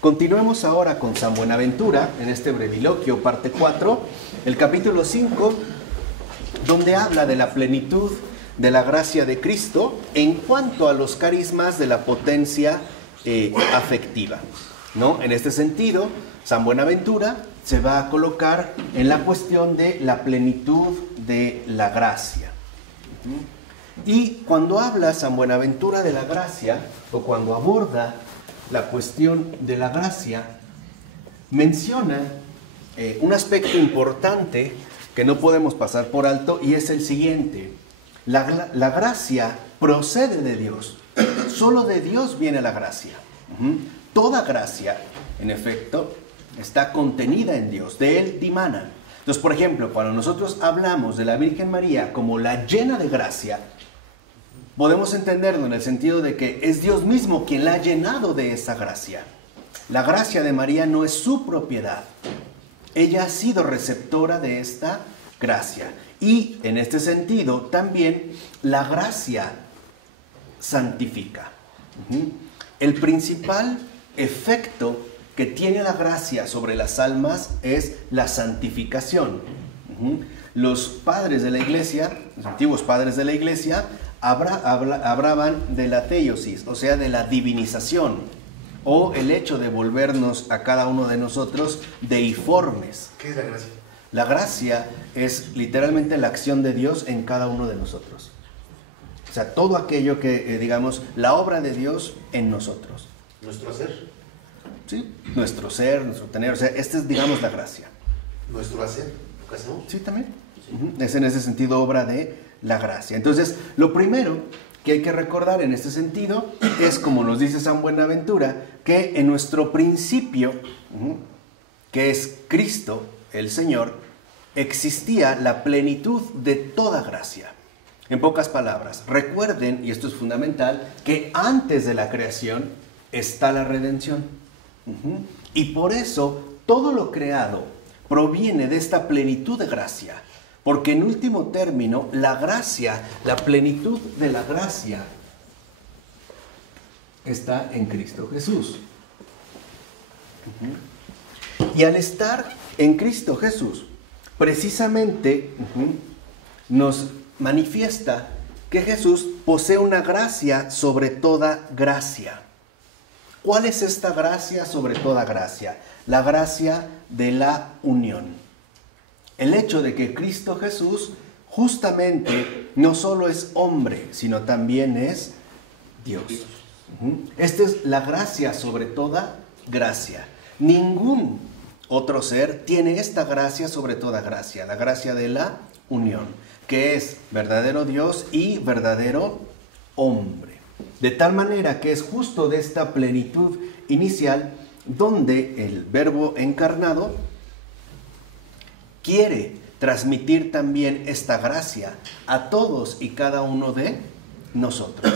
Continuemos ahora con San Buenaventura, en este breviloquio, parte 4, el capítulo 5, donde habla de la plenitud de la gracia de Cristo en cuanto a los carismas de la potencia afectiva, ¿no? En este sentido, San Buenaventura se va a colocar en la cuestión de la plenitud de la gracia. Y cuando habla San Buenaventura de la gracia, o cuando aborda la cuestión de la gracia, menciona un aspecto importante que no podemos pasar por alto, y es el siguiente: la gracia procede de Dios. Solo de Dios viene la gracia. Toda gracia, en efecto, está contenida en Dios, de Él dimana. Entonces, por ejemplo, cuando nosotros hablamos de la Virgen María como la llena de gracia, podemos entenderlo en el sentido de que es Dios mismo quien la ha llenado de esa gracia. La gracia de María no es su propiedad. Ella ha sido receptora de esta gracia. Y en este sentido, también la gracia santifica. El principal efecto que tiene la gracia sobre las almas es la santificación. Los padres de la iglesia, los antiguos padres de la iglesia, hablaban de la theosis, o sea, de la divinización, o el hecho de volvernos a cada uno de nosotros deiformes. ¿Qué es la gracia? La gracia es literalmente la acción de Dios en cada uno de nosotros. O sea, todo aquello que, digamos, la obra de Dios en nosotros. ¿Nuestro hacer? Sí, nuestro ser, nuestro tener, o sea, esta es, digamos, la gracia. ¿Nuestro hacer? ¿Qué hacemos? Sí, también. Es en ese sentido obra de la gracia. Entonces, lo primero que hay que recordar en este sentido es, como nos dice San Buenaventura, que en nuestro principio, que es Cristo, el Señor, existía la plenitud de toda gracia. En pocas palabras, recuerden, y esto es fundamental, que antes de la creación está la redención. Y por eso todo lo creado proviene de esta plenitud de gracia. Porque en último término, la gracia, la plenitud de la gracia está en Cristo Jesús. Y al estar en Cristo Jesús, precisamente nos manifiesta que Jesús posee una gracia sobre toda gracia. ¿Cuál es esta gracia sobre toda gracia? La gracia de la unión. El hecho de que Cristo Jesús justamente no solo es hombre, sino también es Dios. Esta es la gracia sobre toda gracia. Ningún otro ser tiene esta gracia sobre toda gracia, la gracia de la unión, que es verdadero Dios y verdadero hombre. De tal manera que es justo de esta plenitud inicial donde el Verbo encarnado quiere transmitir también esta gracia a todos y cada uno de nosotros.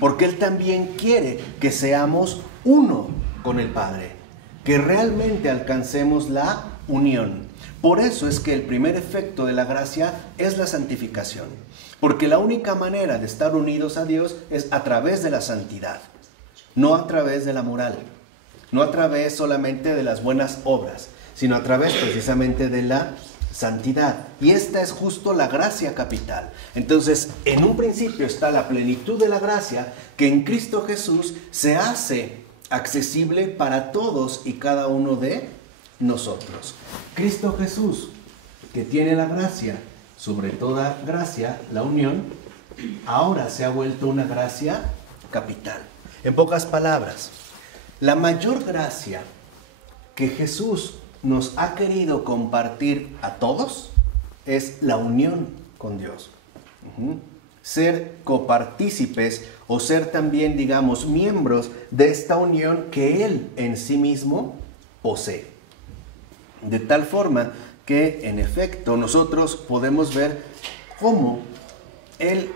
Porque Él también quiere que seamos uno con el Padre, que realmente alcancemos la unión. Por eso es que el primer efecto de la gracia es la santificación. Porque la única manera de estar unidos a Dios es a través de la santidad, no a través de la moral, no a través solamente de las buenas obras, sino a través precisamente de la santidad. Y esta es justo la gracia capital. Entonces, en un principio está la plenitud de la gracia que en Cristo Jesús se hace accesible para todos y cada uno de nosotros. Cristo Jesús, que tiene la gracia sobre toda gracia, la unión, ahora se ha vuelto una gracia capital. En pocas palabras, la mayor gracia que Jesús nos ha querido compartir a todos es la unión con Dios. Ser copartícipes o ser también, digamos, miembros de esta unión que Él en sí mismo posee. De tal forma que, en efecto, nosotros podemos ver cómo Él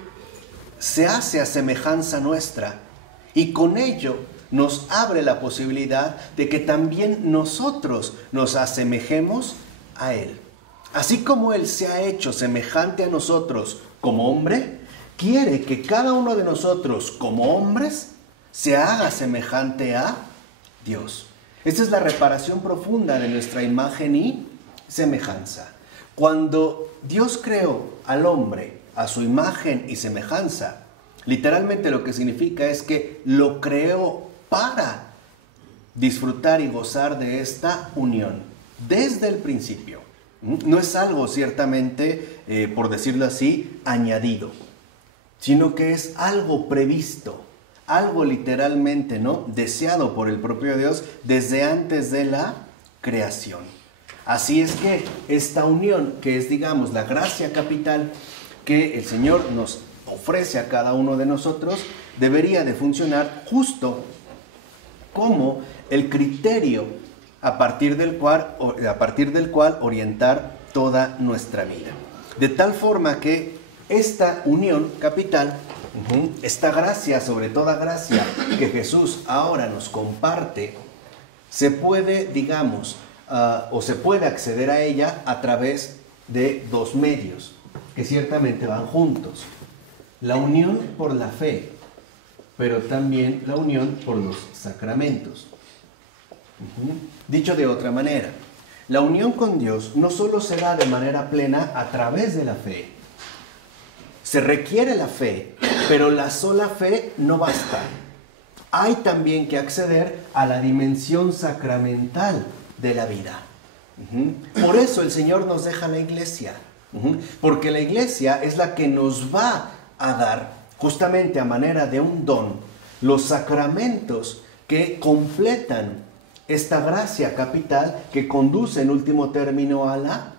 se hace a semejanza nuestra y con ello nos abre la posibilidad de que también nosotros nos asemejemos a Él. Así como Él se ha hecho semejante a nosotros como hombre, quiere que cada uno de nosotros como hombres se haga semejante a Dios. Esta es la reparación profunda de nuestra imagen y semejanza. Cuando Dios creó al hombre a su imagen y semejanza, literalmente lo que significa es que lo creó para disfrutar y gozar de esta unión desde el principio. No es algo ciertamente, por decirlo así, añadido, sino que es algo previsto, algo literalmente, ¿no?, deseado por el propio Dios desde antes de la creación. Así es que esta unión, que es, digamos, la gracia capital que el Señor nos ofrece a cada uno de nosotros, debería de funcionar justo como el criterio a partir del cual orientar toda nuestra vida. De tal forma que esta unión capital, esta gracia sobre toda gracia que Jesús ahora nos comparte, se puede, digamos, o se puede acceder a ella a través de dos medios que ciertamente van juntos. La unión por la fe, pero también la unión por los sacramentos. Dicho de otra manera, la unión con Dios no solo se da de manera plena a través de la fe. Se requiere la fe, pero la sola fe no basta. Hay también que acceder a la dimensión sacramental de la vida. Por eso el Señor nos deja la iglesia, porque la iglesia es la que nos va a dar, justamente a manera de un don, los sacramentos que completan esta gracia capital que conduce en último término a la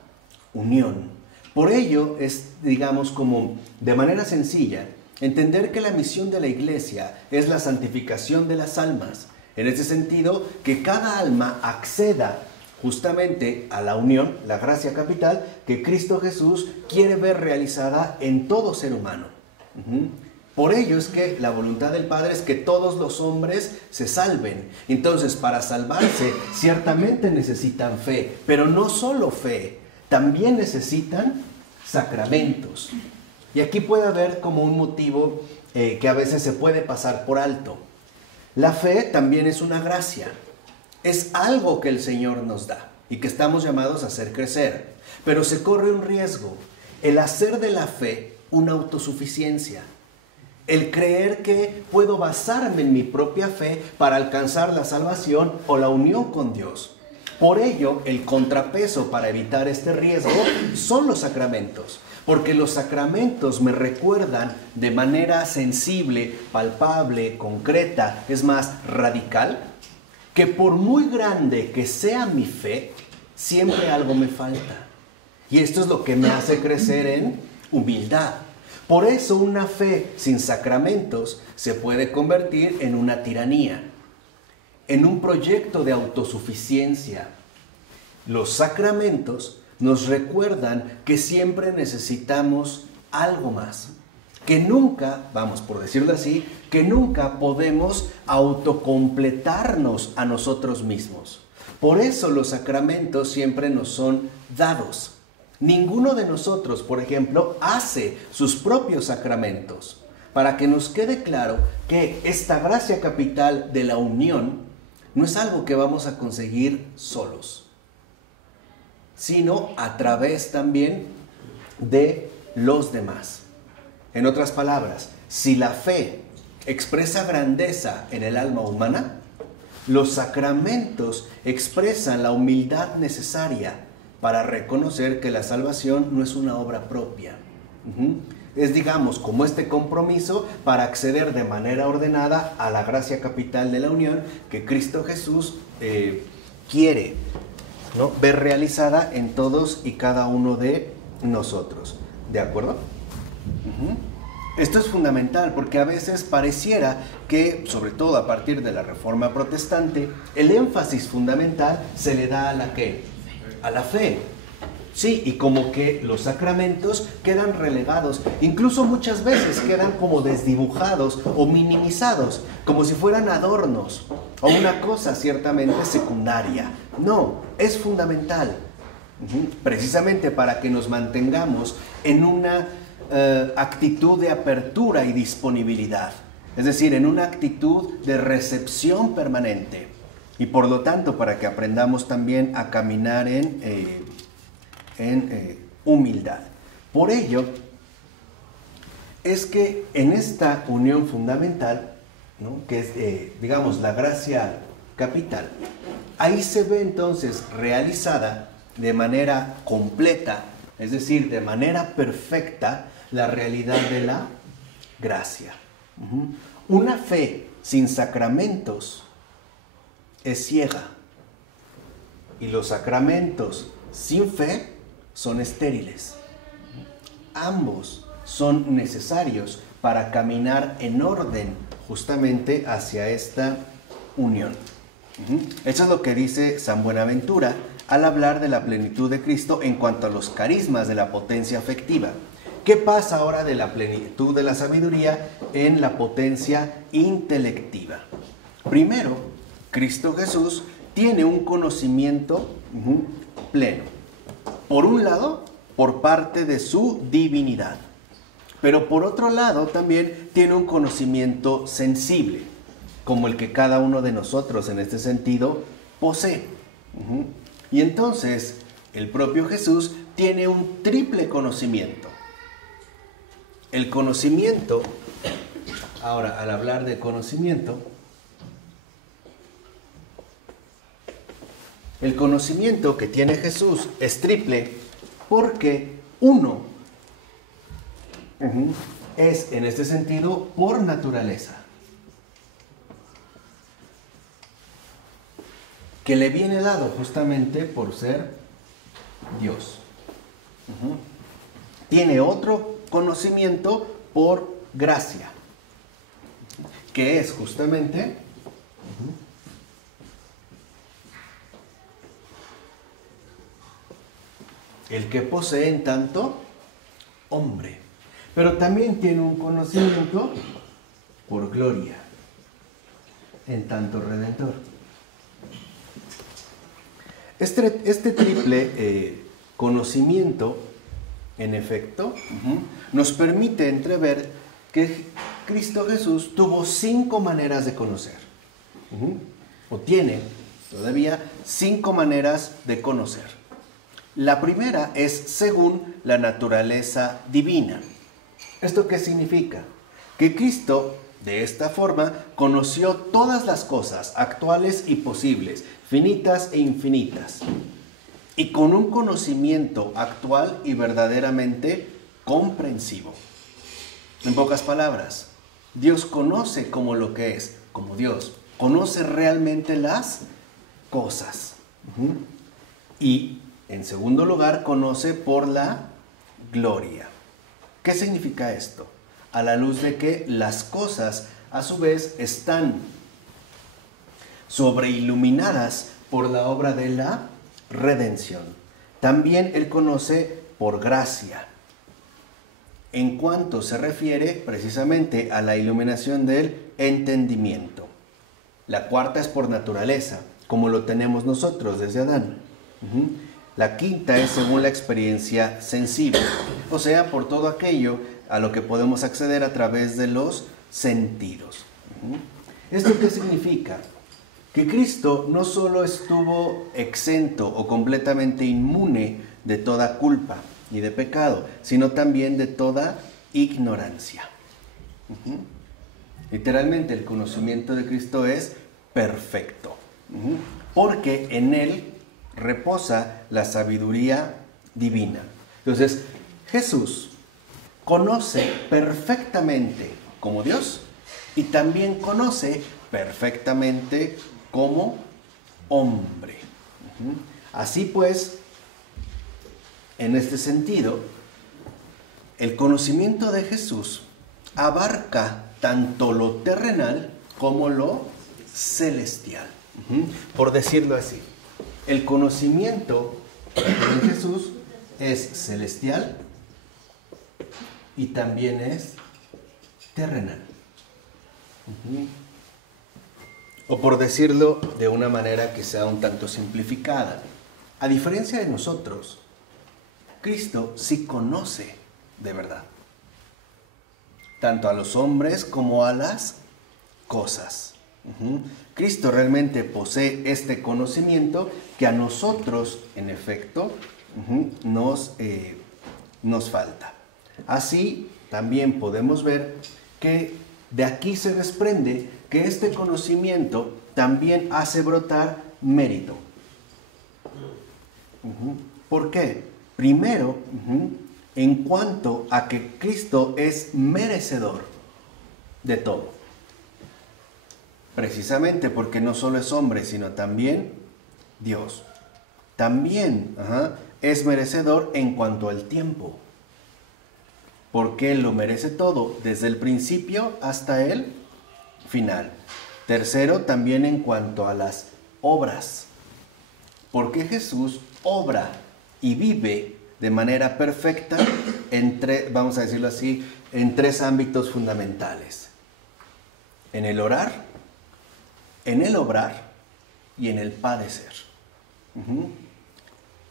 unión. Por ello es, digamos, como de manera sencilla, entender que la misión de la iglesia es la santificación de las almas. En este sentido, que cada alma acceda justamente a la unión, la gracia capital, que Cristo Jesús quiere ver realizada en todo ser humano. Por ello es que la voluntad del Padre es que todos los hombres se salven. Entonces, para salvarse, ciertamente necesitan fe, pero no solo fe, también necesitan sacramentos. Y aquí puede haber como un motivo que a veces se puede pasar por alto. La fe también es una gracia. Es algo que el Señor nos da y que estamos llamados a hacer crecer. Pero se corre un riesgo, el hacer de la fe una autosuficiencia. El creer que puedo basarme en mi propia fe para alcanzar la salvación o la unión con Dios. Por ello, el contrapeso para evitar este riesgo son los sacramentos. Porque los sacramentos me recuerdan de manera sensible, palpable, concreta, es más, radical, que por muy grande que sea mi fe, siempre algo me falta. Y esto es lo que me hace crecer en humildad. Por eso una fe sin sacramentos se puede convertir en una tiranía, en un proyecto de autosuficiencia. Los sacramentos nos recuerdan que siempre necesitamos algo más, que nunca, vamos por decirlo así, que nunca podemos autocompletarnos a nosotros mismos. Por eso los sacramentos siempre nos son dados. Ninguno de nosotros, por ejemplo, hace sus propios sacramentos, para que nos quede claro que esta gracia capital de la unión no es algo que vamos a conseguir solos, sino a través también de los demás. En otras palabras, si la fe expresa grandeza en el alma humana, los sacramentos expresan la humildad necesaria para reconocer que la salvación no es una obra propia. Es, digamos, como este compromiso para acceder de manera ordenada a la gracia capital de la unión que Cristo Jesús quiere, ¿no?, ver realizada en todos y cada uno de nosotros. ¿De acuerdo? Esto es fundamental porque a veces pareciera que, sobre todo a partir de la Reforma Protestante, el énfasis fundamental se le da a la ¿qué? A la fe. Sí, y como que los sacramentos quedan relegados, incluso muchas veces quedan como desdibujados o minimizados, como si fueran adornos o una cosa ciertamente secundaria. No, es fundamental, precisamente para que nos mantengamos en una actitud de apertura y disponibilidad, es decir, en una actitud de recepción permanente. Y por lo tanto, para que aprendamos también a caminar en humildad. Por ello, es que en esta unión fundamental, ¿no?, que es, digamos, la gracia capital, ahí se ve entonces realizada de manera completa, es decir, de manera perfecta, la realidad de la gracia. Una fe sin sacramentos es ciega, y los sacramentos sin fe son estériles. Ambos son necesarios para caminar en orden justamente hacia esta unión. Eso es lo que dice San Buenaventura al hablar de la plenitud de Cristo en cuanto a los carismas de la potencia afectiva. ¿Qué pasa ahora de la plenitud de la sabiduría en la potencia intelectiva? Primero, Cristo Jesús tiene un conocimiento pleno. Por un lado, por parte de su divinidad. Pero por otro lado, también tiene un conocimiento sensible, como el que cada uno de nosotros en este sentido posee. Y entonces, el propio Jesús tiene un triple conocimiento. El conocimiento, ahora al hablar de conocimiento, el conocimiento que tiene Jesús es triple porque uno es en este sentido por naturaleza, que le viene dado justamente por ser Dios. Tiene otro conocimiento por gracia, que es justamente el que posee en tanto hombre. Pero también tiene un conocimiento por gloria, en tanto redentor. Este triple conocimiento, en efecto, nos permite entrever que Cristo Jesús tuvo 5 maneras de conocer. O tiene todavía 5 maneras de conocer. La primera es según la naturaleza divina. ¿Esto qué significa? Que Cristo, de esta forma, conoció todas las cosas actuales y posibles, finitas e infinitas, y con un conocimiento actual y verdaderamente comprensivo. En pocas palabras, Dios conoce como lo que es, como Dios, conoce realmente las cosas. Y en segundo lugar, conoce por la gloria. ¿Qué significa esto? A la luz de que las cosas, a su vez, están sobreiluminadas por la obra de la redención. También Él conoce por gracia, en cuanto se refiere precisamente a la iluminación del entendimiento. La cuarta es por naturaleza, como lo tenemos nosotros desde Adán. La quinta es según la experiencia sensible, o sea, por todo aquello a lo que podemos acceder a través de los sentidos. ¿Esto qué significa? Que Cristo no solo estuvo exento o completamente inmune de toda culpa y de pecado, sino también de toda ignorancia. Literalmente el conocimiento de Cristo es perfecto, porque en Él reposa la sabiduría divina. Entonces, Jesús conoce perfectamente como Dios y también conoce perfectamente como hombre. Así pues, en este sentido, el conocimiento de Jesús abarca tanto lo terrenal como lo celestial. Por decirlo así, el conocimiento de Jesús es celestial y también es terrenal. O por decirlo de una manera que sea un tanto simplificada, a diferencia de nosotros, Cristo sí conoce de verdad, tanto a los hombres como a las cosas. Cristo realmente posee este conocimiento que a nosotros, en efecto, nos falta. Así, también podemos ver que de aquí se desprende que este conocimiento también hace brotar mérito. ¿Por qué? Primero, en cuanto a que Cristo es merecedor de todo. Precisamente porque no solo es hombre, sino también Dios. También es merecedor en cuanto al tiempo. Porque Él lo merece todo, desde el principio hasta el final. Tercero, también en cuanto a las obras. Porque Jesús obra y vive de manera perfecta vamos a decirlo así, en tres ámbitos fundamentales. En el orar, en el obrar y en el padecer.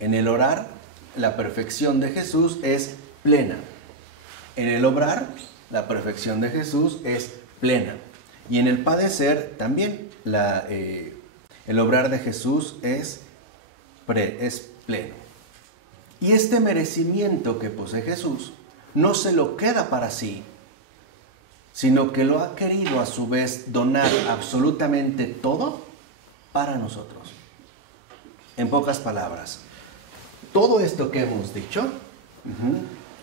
En el orar, la perfección de Jesús es plena. En el obrar, la perfección de Jesús es plena. Y en el padecer también, el obrar de Jesús es pleno. Y este merecimiento que posee Jesús no se lo queda para sí, sino que lo ha querido a su vez donar absolutamente todo para nosotros. En pocas palabras, todo esto que hemos dicho,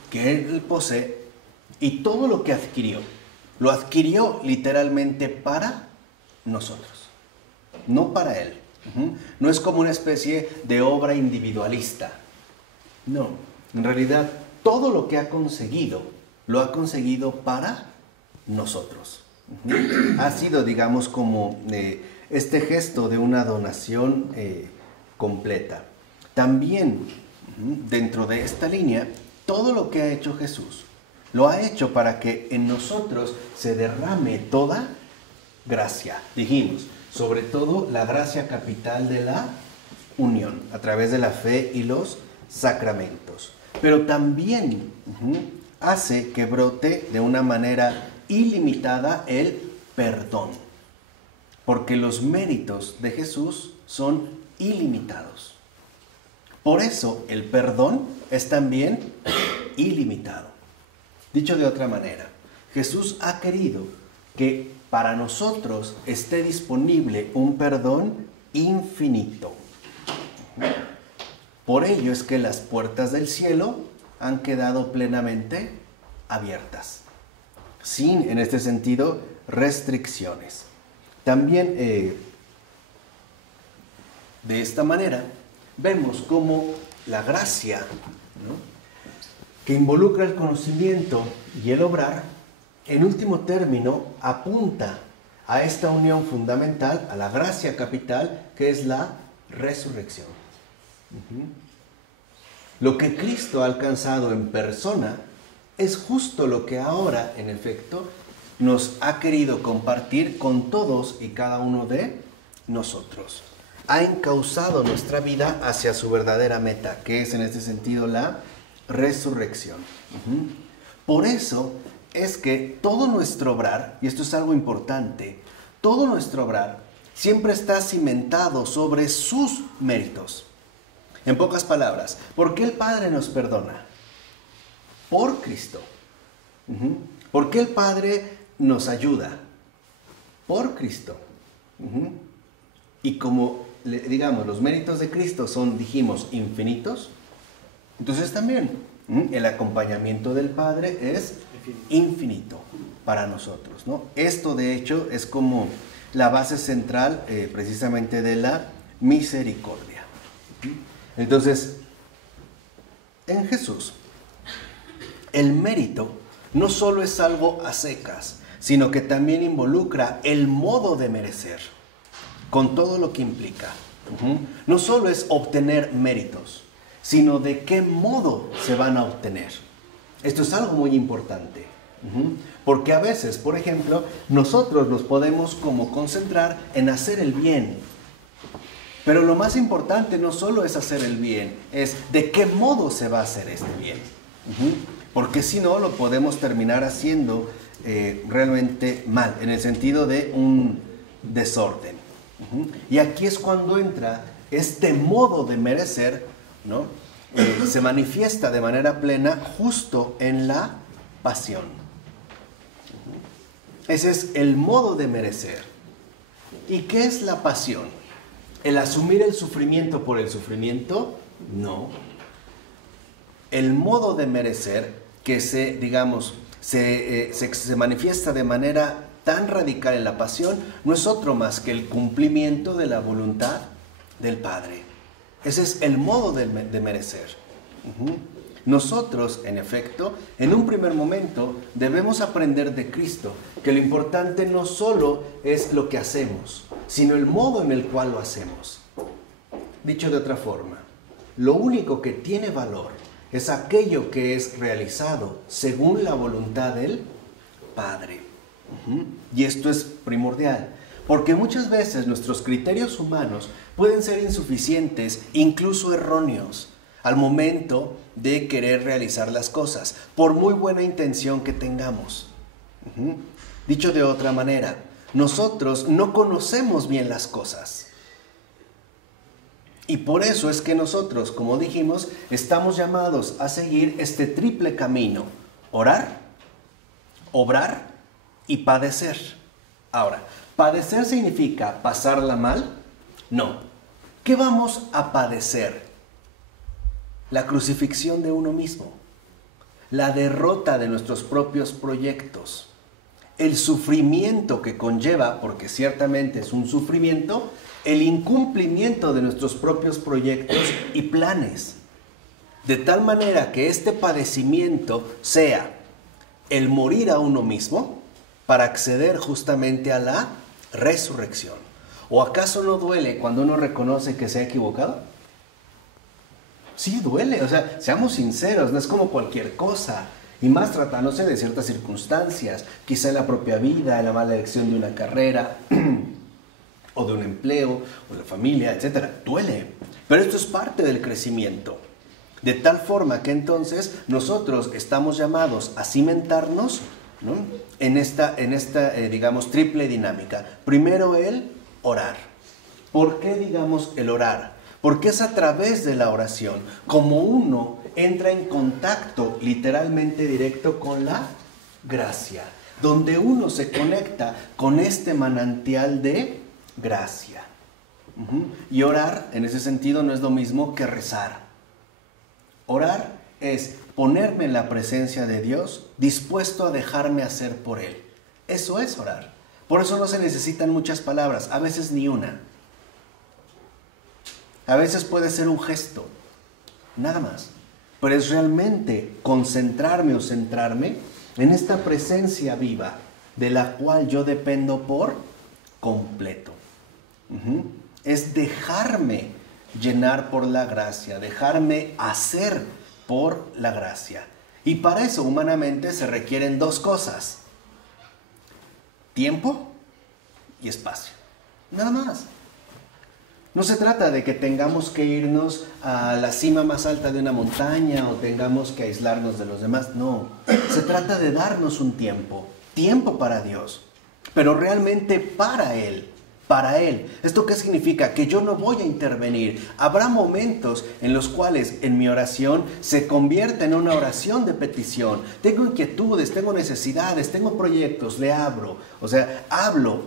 que Él posee, y todo lo que adquirió, lo adquirió literalmente para nosotros, no para Él. No es como una especie de obra individualista. No, en realidad todo lo que ha conseguido, lo ha conseguido para nosotros. Ha sido, digamos, como este gesto de una donación completa. También, dentro de esta línea, todo lo que ha hecho Jesús, lo ha hecho para que en nosotros se derrame toda gracia. Dijimos, sobre todo la gracia capital de la unión, a través de la fe y los sacramentos. Pero también hace que brote de una manera ilimitada el perdón, porque los méritos de Jesús son ilimitados. Por eso el perdón es también ilimitado. Dicho de otra manera, Jesús ha querido que para nosotros esté disponible un perdón infinito. Por ello es que las puertas del cielo han quedado plenamente abiertas, sin, en este sentido, restricciones. También, de esta manera, vemos cómo la gracia, que involucra el conocimiento y el obrar, en último término, apunta a esta unión fundamental, a la gracia capital, que es la resurrección. Lo que Cristo ha alcanzado en persona es justo lo que ahora, en efecto, nos ha querido compartir con todos y cada uno de nosotros. Ha encauzado nuestra vida hacia su verdadera meta, que es en este sentido la resurrección. Por eso es que todo nuestro obrar, y esto es algo importante, todo nuestro obrar siempre está cimentado sobre sus méritos. En pocas palabras, ¿por qué el Padre nos perdona? Por Cristo. ¿Por qué el Padre nos ayuda? Por Cristo. Y como, digamos, los méritos de Cristo son, dijimos, infinitos, entonces también el acompañamiento del Padre es infinito para nosotros, ¿no? Esto, de hecho, es como la base central precisamente de la misericordia. Entonces, en Jesús, el mérito no solo es algo a secas, sino que también involucra el modo de merecer, con todo lo que implica. No solo es obtener méritos, sino de qué modo se van a obtener. Esto es algo muy importante, porque a veces, por ejemplo, nosotros nos podemos como concentrar en hacer el bien. Pero lo más importante no solo es hacer el bien, es de qué modo se va a hacer este bien. Porque si no, lo podemos terminar haciendo realmente mal, en el sentido de desorden. Y aquí es cuando entra este modo de merecer, ¿no? Se manifiesta de manera plena justo en la pasión. Ese es el modo de merecer. ¿Y qué es la pasión? ¿El asumir el sufrimiento por el sufrimiento? No. El modo de merecer que se manifiesta de manera tan radical en la pasión no es otro más que el cumplimiento de la voluntad del Padre. Ese es el modo de merecer. Nosotros, en efecto, en un primer momento debemos aprender de Cristo que lo importante no solo es lo que hacemos, sino el modo en el cual lo hacemos. Dicho de otra forma, lo único que tiene valor es aquello que es realizado según la voluntad del Padre. Y esto es primordial, porque muchas veces nuestros criterios humanos pueden ser insuficientes, incluso erróneos, al momento de querer realizar las cosas, por muy buena intención que tengamos. Dicho de otra manera, nosotros no conocemos bien las cosas. Y por eso es que nosotros, como dijimos, estamos llamados a seguir este triple camino: orar, obrar y padecer. Ahora, ¿padecer significa pasarla mal? No. ¿Qué vamos a padecer? La crucifixión de uno mismo, la derrota de nuestros propios proyectos, el sufrimiento que conlleva, porque ciertamente es un sufrimiento, el incumplimiento de nuestros propios proyectos y planes, de tal manera que este padecimiento sea el morir a uno mismo para acceder justamente a la resurrección. ¿O acaso no duele cuando uno reconoce que se ha equivocado? Sí, duele, o sea, seamos sinceros, no es como cualquier cosa, y más tratándose de ciertas circunstancias, quizá en la propia vida, en la mala elección de una carrera, o de un empleo, o de la familia, etc. Duele, pero esto es parte del crecimiento, de tal forma que entonces nosotros estamos llamados a cimentarnos, ¿no?, en esta digamos, triple dinámica. Primero el orar. ¿Por qué, digamos, el orar? Porque es a través de la oración como uno entra en contacto literalmente directo con la gracia, donde uno se conecta con este manantial de gracia. Y orar, en ese sentido, no es lo mismo que rezar. Orar es ponerme en la presencia de Dios, dispuesto a dejarme hacer por Él. Eso es orar. Por eso no se necesitan muchas palabras, a veces ni una. A veces puede ser un gesto, nada más. Pero es realmente concentrarme o centrarme en esta presencia viva de la cual yo dependo por completo. Es dejarme llenar por la gracia, dejarme hacer por la gracia. Y para eso humanamente se requieren dos cosas: tiempo y espacio. Nada más. No se trata de que tengamos que irnos a la cima más alta de una montaña o tengamos que aislarnos de los demás. No, se trata de darnos un tiempo para Dios, pero realmente para Él. ¿Esto qué significa? Que yo no voy a intervenir. Habrá momentos en los cuales en mi oración se convierte en una oración de petición. Tengo inquietudes, tengo necesidades, tengo proyectos, le abro. O sea, hablo,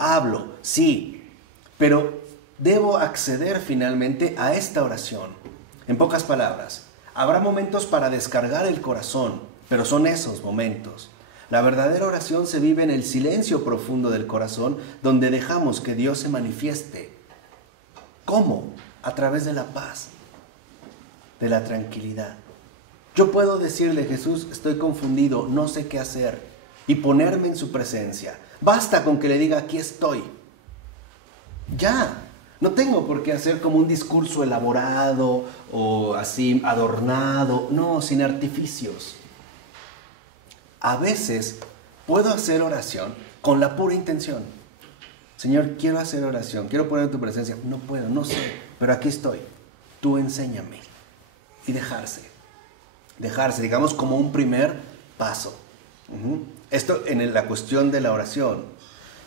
sí, pero debo acceder finalmente a esta oración. En pocas palabras, habrá momentos para descargar el corazón, pero son esos momentos. La verdadera oración se vive en el silencio profundo del corazón, donde dejamos que Dios se manifieste. ¿Cómo? A través de la paz, de la tranquilidad. Yo puedo decirle: Jesús, estoy confundido, no sé qué hacer, y ponerme en su presencia. Basta con que le diga: aquí estoy. Ya. No tengo por qué hacer como un discurso elaborado o así adornado, no, sin artificios. A veces puedo hacer oración con la pura intención. Señor, quiero hacer oración, quiero poner en tu presencia. No puedo, no sé, pero aquí estoy. Tú enséñame. Y dejarse, digamos, como un primer paso. Esto en la cuestión de la oración.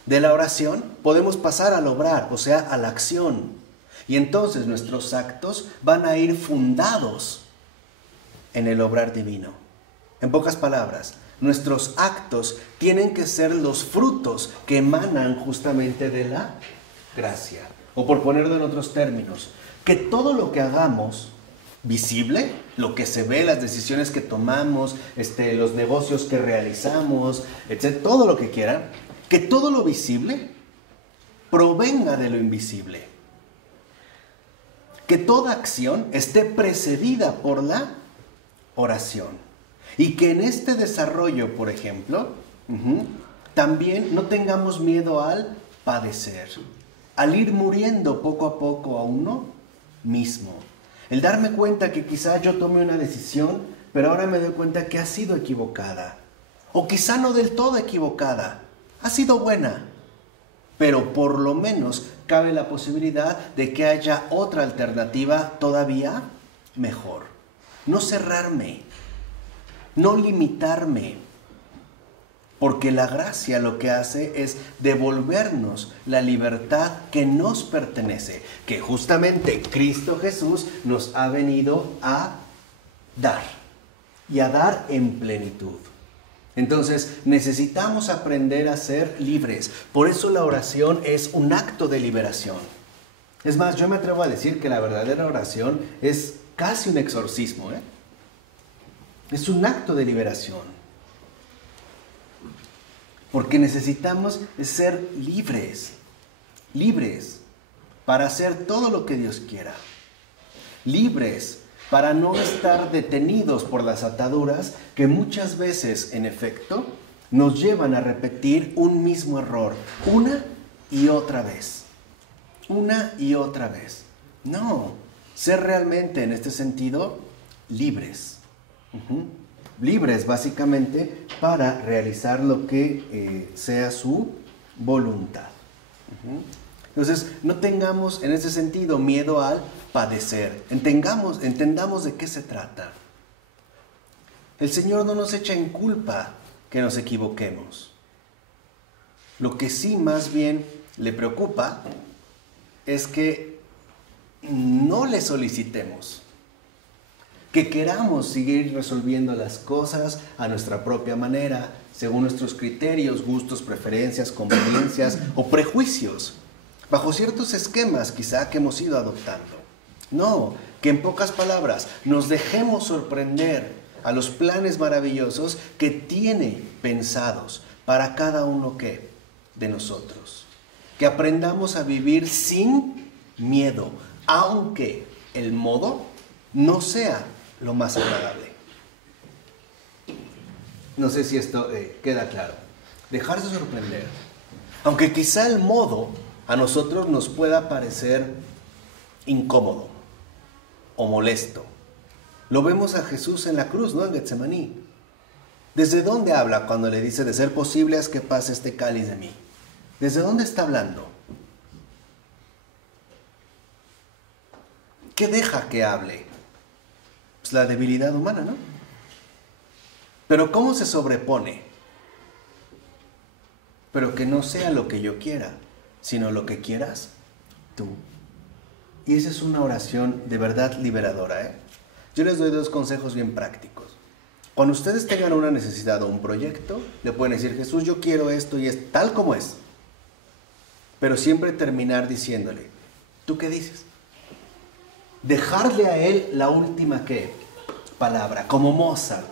De la oración podemos pasar al obrar, o sea, a la acción. Y entonces nuestros actos van a ir fundados en el obrar divino. En pocas palabras, nuestros actos tienen que ser los frutos que emanan justamente de la gracia. O por ponerlo en otros términos, que todo lo que hagamos visible, lo que se ve, las decisiones que tomamos, los negocios que realizamos, etc., todo lo que quieran, que todo lo visible provenga de lo invisible. Que toda acción esté precedida por la oración. Y que en este desarrollo, por ejemplo, también no tengamos miedo al padecer, al ir muriendo poco a poco a uno mismo. El darme cuenta que quizá yo tome una decisión, pero ahora me doy cuenta que ha sido equivocada. O quizá no del todo equivocada, ha sido buena. Pero por lo menos cabe la posibilidad de que haya otra alternativa todavía mejor. No cerrarme, no limitarme, porque la gracia lo que hace es devolvernos la libertad que nos pertenece, que justamente Cristo Jesús nos ha venido a dar, y a dar en plenitud. Entonces necesitamos aprender a ser libres. Por eso la oración es un acto de liberación. Es más, yo me atrevo a decir que la verdadera oración es casi un exorcismo, Es un acto de liberación. Porque necesitamos ser libres, libres para hacer todo lo que Dios quiera. Libres para no estar detenidos por las ataduras que muchas veces, en efecto, nos llevan a repetir un mismo error, una y otra vez. Una y otra vez. No, ser realmente en este sentido libres. Libres básicamente para realizar lo que sea su voluntad. Entonces, no tengamos en ese sentido miedo al padecer. Entendamos de qué se trata. El Señor no nos echa en culpa que nos equivoquemos. Lo que sí más bien le preocupa es que no le solicitemos, que queramos seguir resolviendo las cosas a nuestra propia manera, según nuestros criterios, gustos, preferencias, conveniencias o prejuicios, bajo ciertos esquemas quizá que hemos ido adoptando. No, que en pocas palabras nos dejemos sorprender a los planes maravillosos que tiene pensados para cada uno de nosotros. Que aprendamos a vivir sin miedo, aunque el modo no sea lo más agradable. No sé si esto queda claro. Dejarse sorprender. Aunque quizá el modo a nosotros nos pueda parecer incómodo o molesto. Lo vemos a Jesús en la cruz, ¿no? En Getsemaní. ¿Desde dónde habla cuando le dice, de ser posible haz que pase este cáliz de mí? ¿Desde dónde está hablando? ¿Qué deja que hable? Pues la debilidad humana, ¿no? Pero ¿cómo se sobrepone? Pero que no sea lo que yo quiera, sino lo que quieras tú. Y esa es una oración de verdad liberadora, Yo les doy 2 consejos bien prácticos. Cuando ustedes tengan una necesidad o un proyecto, le pueden decir, Jesús, yo quiero esto y es tal como es. Pero siempre terminar diciéndole, ¿tú qué dices? Dejarle a él la última palabra, como Mozart,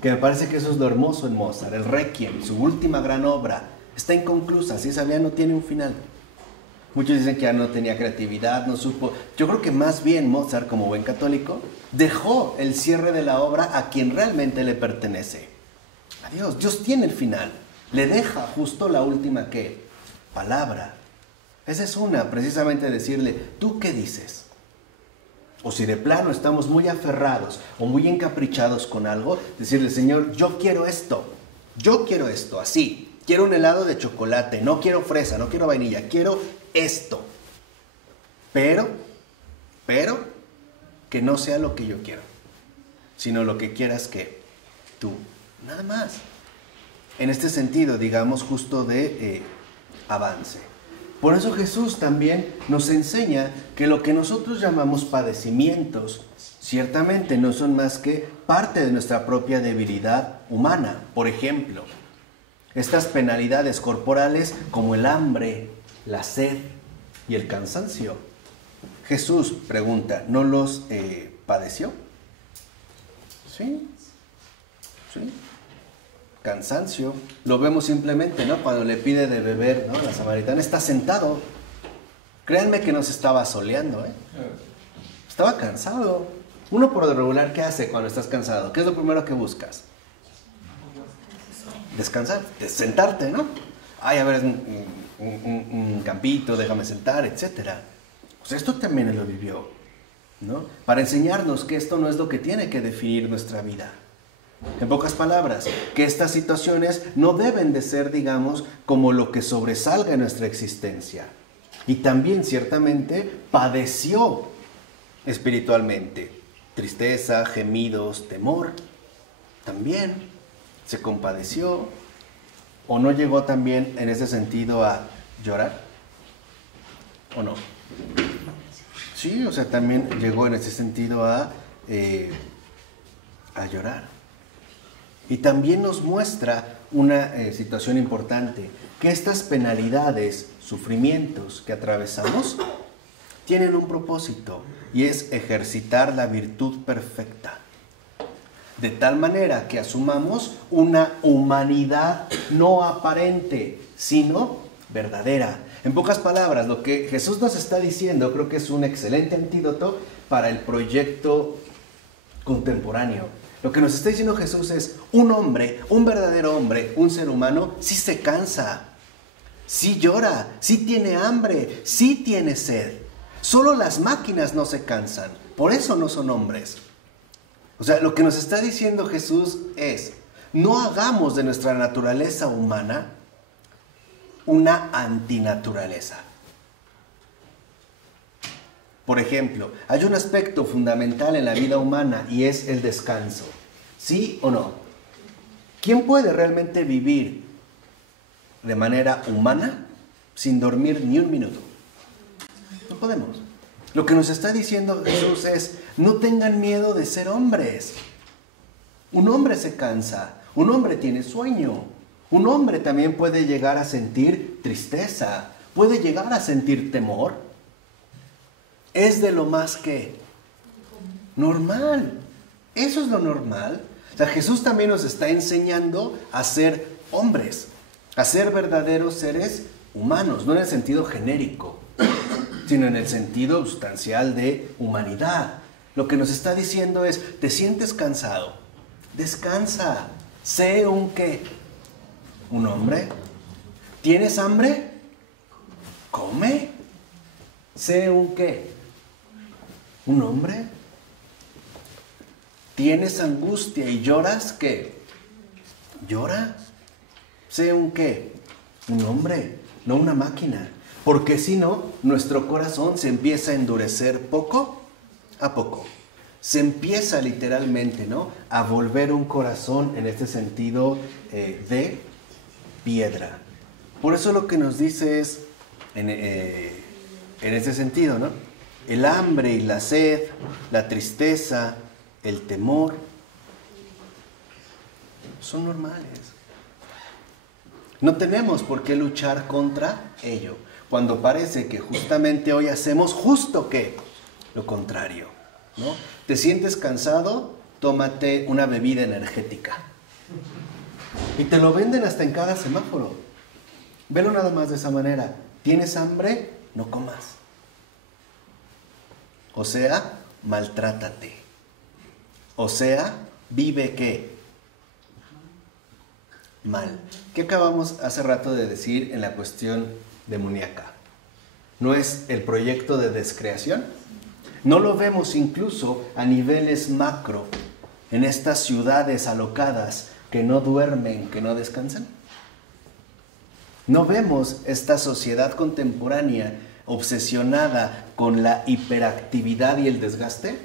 que me parece que eso es lo hermoso en Mozart, el Requiem, su última gran obra, está inconclusa, si sabía, no tiene un final. Muchos dicen que ya no tenía creatividad, no supo. Yo creo que más bien Mozart, como buen católico, dejó el cierre de la obra a quien realmente le pertenece. A Dios. Dios tiene el final. Le deja justo la última palabra. Esa es una, precisamente decirle, ¿tú qué dices? O si de plano estamos muy aferrados o muy encaprichados con algo, decirle, Señor, yo quiero esto, así. Quiero un helado de chocolate, no quiero fresa, no quiero vainilla, quiero esto. Pero, que no sea lo que yo quiero, sino lo que quieras que tú. Nada más. En este sentido, digamos, justo de avance. Por eso Jesús también nos enseña que lo que nosotros llamamos padecimientos ciertamente no son más que parte de nuestra propia debilidad humana. Por ejemplo, estas penalidades corporales como el hambre, la sed y el cansancio. Jesús pregunta, ¿no los padeció? Sí. Cansancio, lo vemos simplemente, ¿no? Cuando le pide de beber, ¿no? La samaritana está sentado. Créanme que no se estaba soleando, Estaba cansado. Uno por lo regular, ¿qué hace cuando estás cansado? ¿Qué es lo primero que buscas? Descansar, sentarte, ¿no? Ay, a ver, es un campito, déjame sentar, etc. Pues esto también él lo vivió, ¿no? Para enseñarnos que esto no es lo que tiene que definir nuestra vida. En pocas palabras, que estas situaciones no deben de ser, digamos, como lo que sobresalga en nuestra existencia. Y también, ciertamente, padeció espiritualmente. Tristeza, gemidos, temor. También se compadeció. ¿O no llegó también en ese sentido a llorar? ¿O no? Sí, o sea, también llegó en ese sentido a llorar. Y también nos muestra una situación importante, que estas penalidades, sufrimientos que atravesamos, tienen un propósito, y es ejercitar la virtud perfecta. De tal manera que asumamos una humanidad no aparente, sino verdadera. En pocas palabras, lo que Jesús nos está diciendo creo que es un excelente antídoto para el proyecto contemporáneo. Lo que nos está diciendo Jesús es, un hombre, un verdadero hombre, un ser humano, sí se cansa, sí llora, sí tiene hambre, sí tiene sed. Solo las máquinas no se cansan, por eso no son hombres. O sea, lo que nos está diciendo Jesús es, no hagamos de nuestra naturaleza humana una antinaturaleza. Por ejemplo, hay un aspecto fundamental en la vida humana y es el descanso. ¿Sí o no? ¿Quién puede realmente vivir de manera humana sin dormir ni un minuto? No podemos. Lo que nos está diciendo Jesús es, no tengan miedo de ser hombres. Un hombre se cansa, un hombre tiene sueño, un hombre también puede llegar a sentir tristeza, puede llegar a sentir temor. Es de lo más que normal. Eso es lo normal. O sea, Jesús también nos está enseñando a ser hombres, a ser verdaderos seres humanos, no en el sentido genérico, sino en el sentido sustancial de humanidad. Lo que nos está diciendo es, ¿te sientes cansado? Descansa. Sé un ¿qué? Un hombre. ¿Tienes hambre? Come. Sé un ¿qué? ¿Un hombre? ¿Tienes angustia y lloras? ¿Qué? ¿Llora? Sé un ¿qué? Un hombre, no una máquina. Porque si no, nuestro corazón se empieza a endurecer poco a poco. Se empieza literalmente, ¿no?, a volver un corazón en este sentido de piedra. Por eso lo que nos dice es, en ese sentido, ¿no?, el hambre y la sed, la tristeza, el temor, son normales. No tenemos por qué luchar contra ello, cuando parece que justamente hoy hacemos justo ¿qué? Lo contrario, ¿no? ¿Te sientes cansado? Tómate una bebida energética. Y te lo venden hasta en cada semáforo. Velo nada más de esa manera. ¿Tienes hambre? No comas. O sea, maltrátate. O sea, vive ¿qué? Mal. ¿Qué acabamos hace rato de decir en la cuestión demoníaca? ¿No es el proyecto de descreación? ¿No lo vemos incluso a niveles macro en estas ciudades alocadas que no duermen, que no descansan? ¿No vemos esta sociedad contemporánea obsesionada con la hiperactividad y el desgaste?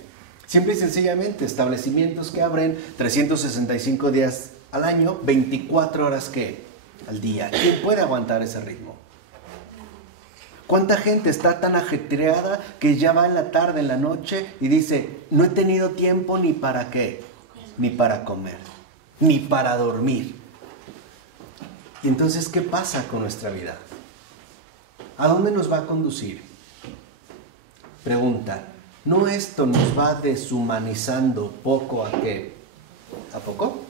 Simple y sencillamente, establecimientos que abren 365 días al año, 24 horas ¿qué? Al día. ¿Quién puede aguantar ese ritmo? ¿Cuánta gente está tan ajetreada que ya va en la tarde, en la noche y dice, no he tenido tiempo ni para qué, ni para comer, ni para dormir? Y entonces, ¿qué pasa con nuestra vida? ¿A dónde nos va a conducir? Pregunta, ¿no esto nos va deshumanizando poco a qué? ¿A poco?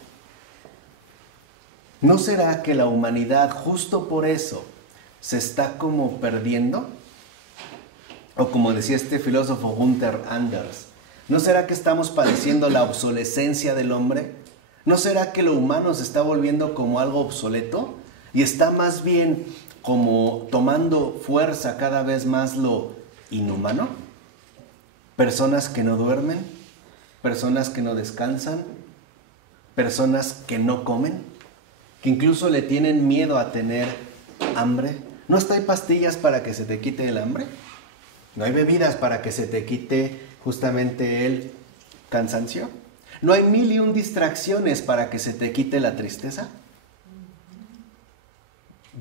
¿No será que la humanidad justo por eso se está como perdiendo? O como decía este filósofo Gunther Anders, ¿no será que estamos padeciendo la obsolescencia del hombre? ¿No será que lo humano se está volviendo como algo obsoleto? Y está más bien como tomando fuerza cada vez más lo inhumano. Personas que no duermen, personas que no descansan, personas que no comen, que incluso le tienen miedo a tener hambre. ¿No hasta hay pastillas para que se te quite el hambre? ¿No hay bebidas para que se te quite justamente el cansancio? ¿No hay 1001 distracciones para que se te quite la tristeza?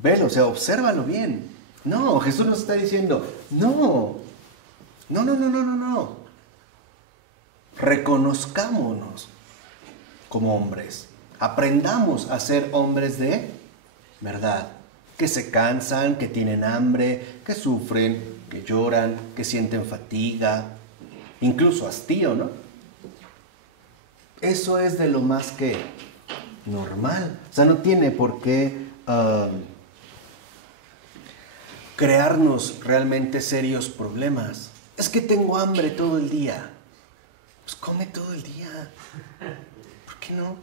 Velo, o sea, obsérvalo bien. No, Jesús nos está diciendo, no. Reconozcámonos como hombres. Aprendamos a ser hombres de verdad. Que se cansan, que tienen hambre, que sufren, que lloran, que sienten fatiga, incluso hastío, ¿no? Eso es de lo más que normal. O sea, no tiene por qué crearnos realmente serios problemas. Es que tengo hambre todo el día. Pues come todo el día. ¿Por qué no?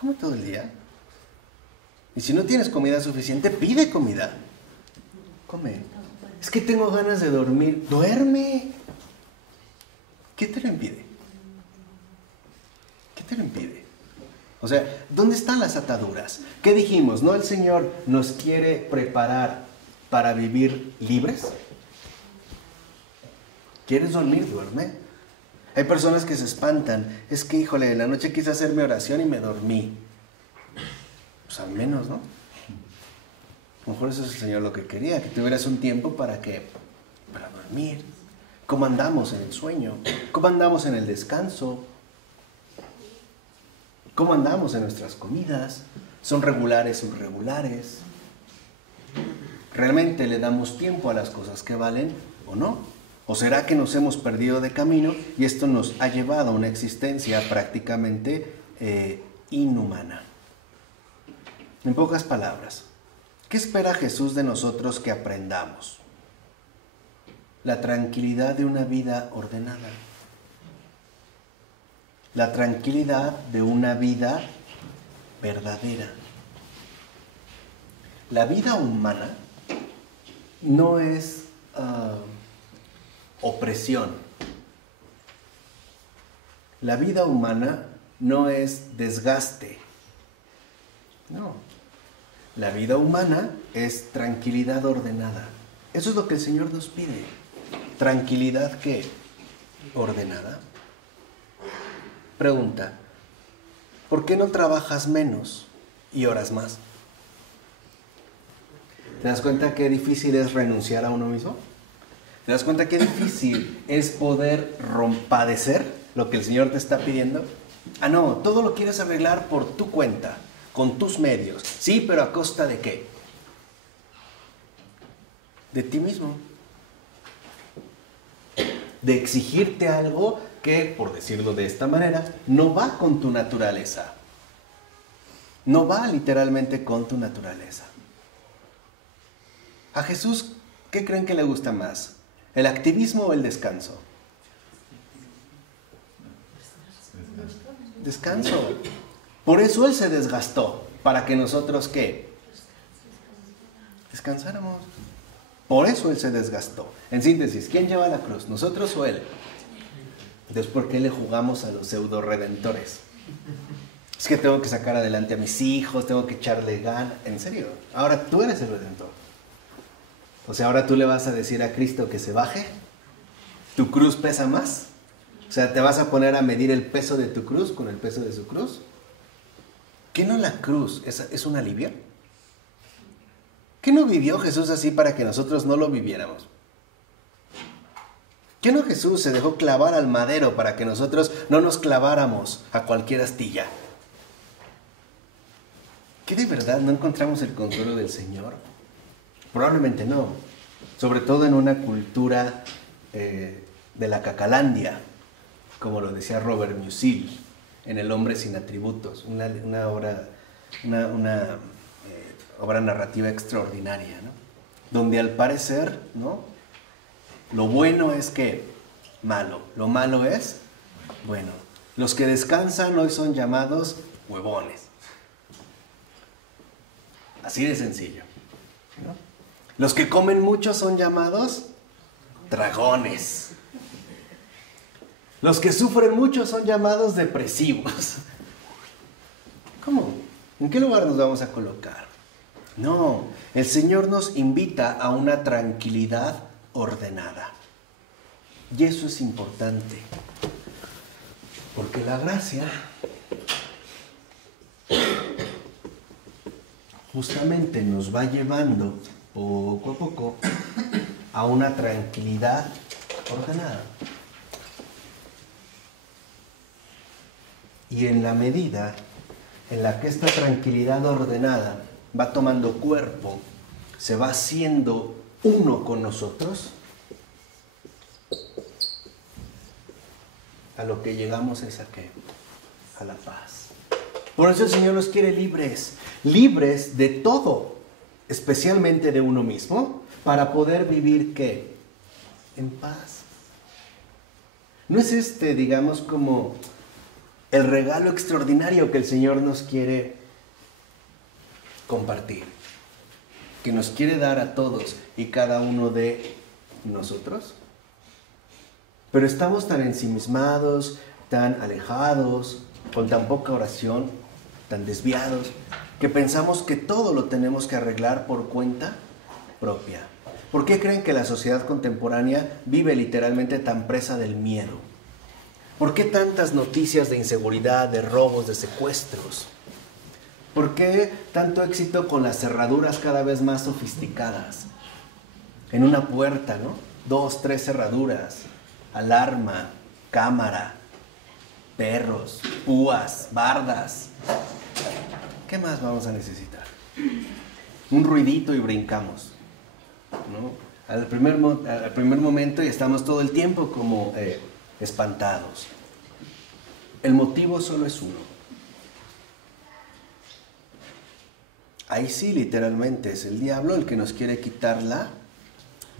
Come todo el día. Y si no tienes comida suficiente, pide comida. Come. Es que tengo ganas de dormir. ¡Duerme! ¿Qué te lo impide? ¿Qué te lo impide? O sea, ¿dónde están las ataduras? ¿Qué dijimos? ¿No el Señor nos quiere preparar para vivir libres? ¿Quieres dormir? Duerme. Hay personas que se espantan. Es que, híjole, en la noche quise hacer mi oración y me dormí. Pues al menos, ¿no? A lo mejor eso es el Señor lo que quería, que tuvieras un tiempo para dormir. ¿Cómo andamos en el sueño? ¿Cómo andamos en el descanso? ¿Cómo andamos en nuestras comidas? ¿Son regulares o irregulares? ¿Realmente le damos tiempo a las cosas que valen o no? ¿O será que nos hemos perdido de camino y esto nos ha llevado a una existencia prácticamente inhumana? En pocas palabras, ¿qué espera Jesús de nosotros que aprendamos? La tranquilidad de una vida ordenada. La tranquilidad de una vida verdadera. La vida humana no es opresión. La vida humana no es desgaste. No. La vida humana es tranquilidad ordenada. Eso es lo que el Señor nos pide. ¿Tranquilidad qué? Ordenada. Pregunta, ¿por qué no trabajas menos y oras más? ¿Te das cuenta qué difícil es renunciar a uno mismo? ¿Te das cuenta qué difícil es poder padecer lo que el Señor te está pidiendo? Ah, no, todo lo quieres arreglar por tu cuenta, con tus medios. Sí, pero ¿a costa de qué? De ti mismo. De exigirte algo que, por decirlo de esta manera, no va con tu naturaleza. No va literalmente con tu naturaleza. A Jesús, ¿qué creen que le gusta más? ¿El activismo o el descanso? Descanso. Por eso Él se desgastó, para que nosotros, ¿qué? Descansáramos. Por eso Él se desgastó. En síntesis, ¿quién lleva la cruz? ¿Nosotros o Él? Entonces, ¿por qué le jugamos a los pseudo redentores? Es que tengo que sacar adelante a mis hijos, tengo que echarle ganas. ¿En serio? Ahora tú eres el redentor. O sea, ahora tú le vas a decir a Cristo que se baje. ¿Tu cruz pesa más? O sea, ¿te vas a poner a medir el peso de tu cruz con el peso de su cruz? ¿Qué no la cruz? ¿Es un alivio? ¿Qué no vivió Jesús así para que nosotros no lo viviéramos? ¿Qué no Jesús se dejó clavar al madero para que nosotros no nos claváramos a cualquier astilla? ¿Qué de verdad no encontramos el consuelo del Señor? Probablemente no. Sobre todo en una cultura de la cacalandia, como lo decía Robert Musil en El hombre sin atributos, una obra narrativa extraordinaria, ¿no? Donde al parecer, ¿no?, lo bueno es que malo, lo malo es bueno. Los que descansan hoy son llamados huevones. Así de sencillo, ¿no? Los que comen mucho son llamados dragones. Los que sufren mucho son llamados depresivos. ¿Cómo? ¿En qué lugar nos vamos a colocar? No, el Señor nos invita a una tranquilidad ordenada. Y eso es importante, porque la gracia justamente nos va llevando poco a poco a una tranquilidad ordenada. Y en la medida en la que esta tranquilidad ordenada va tomando cuerpo, se va haciendo uno con nosotros, a lo que llegamos es ¿a qué? A la paz. Por eso el Señor nos quiere libres, libres de todo, especialmente de uno mismo, para poder vivir ¿qué? En paz. ¿No es digamos, como el regalo extraordinario que el Señor nos quiere compartir? Que nos quiere dar a todos y cada uno de nosotros. Pero estamos tan ensimismados, tan alejados, con tan poca oración, tan desviados, que pensamos que todo lo tenemos que arreglar por cuenta propia. ¿Por qué creen que la sociedad contemporánea vive literalmente tan presa del miedo? ¿Por qué tantas noticias de inseguridad, de robos, de secuestros? ¿Por qué tanto éxito con las cerraduras cada vez más sofisticadas? En una puerta, ¿no? 2, 3 cerraduras, alarma, cámara, perros, púas, bardas. ¿Qué más vamos a necesitar? Un ruidito y brincamos, ¿no? Al primer momento y estamos todo el tiempo como espantados. El motivo solo es uno. Ahí sí, literalmente, es el diablo el que nos quiere quitar la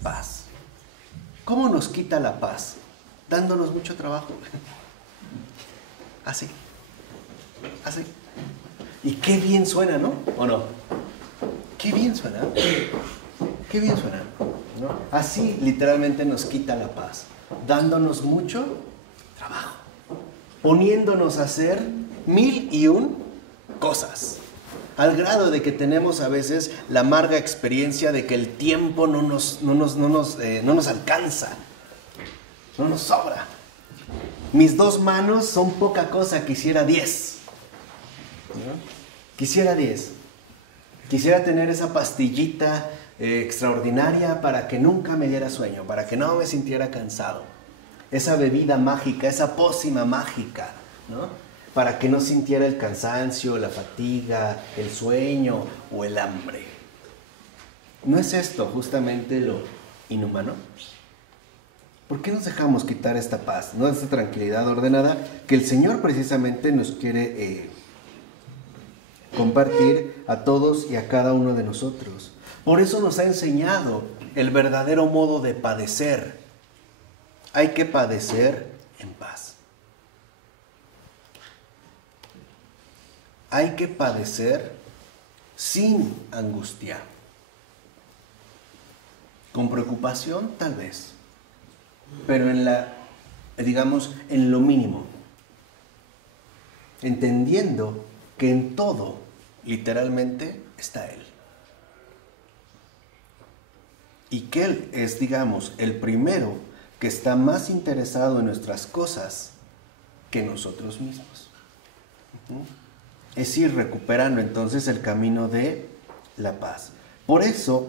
paz. ¿Cómo nos quita la paz? Dándonos mucho trabajo. Así. Así. Y qué bien suena, ¿no? ¿O no? Qué bien suena. Qué bien suena, ¿no? Así literalmente nos quita la paz. Dándonos mucho trabajo. Poniéndonos a hacer 1001 cosas. Al grado de que tenemos a veces la amarga experiencia de que el tiempo no nos alcanza, no nos sobra. Mis 2 manos son poca cosa, quisiera 10. ¿No? Quisiera 10. Quisiera tener esa pastillita extraordinaria para que nunca me diera sueño, para que no me sintiera cansado. Esa bebida mágica, esa pócima mágica, ¿no? Para que no sintiera el cansancio, la fatiga, el sueño o el hambre. ¿No es esto justamente lo inhumano? ¿Por qué nos dejamos quitar esta paz, no esta tranquilidad ordenada que el Señor precisamente nos quiere compartir a todos y a cada uno de nosotros? Por eso nos ha enseñado el verdadero modo de padecer. Hay que padecer en paz. Hay que padecer sin angustia. Con preocupación, tal vez. Pero en lo mínimo. Entendiendo que en todo, literalmente, está Él. Y que Él es, el primero que está más interesado en nuestras cosas que nosotros mismos. Es ir recuperando entonces el camino de la paz. Por eso,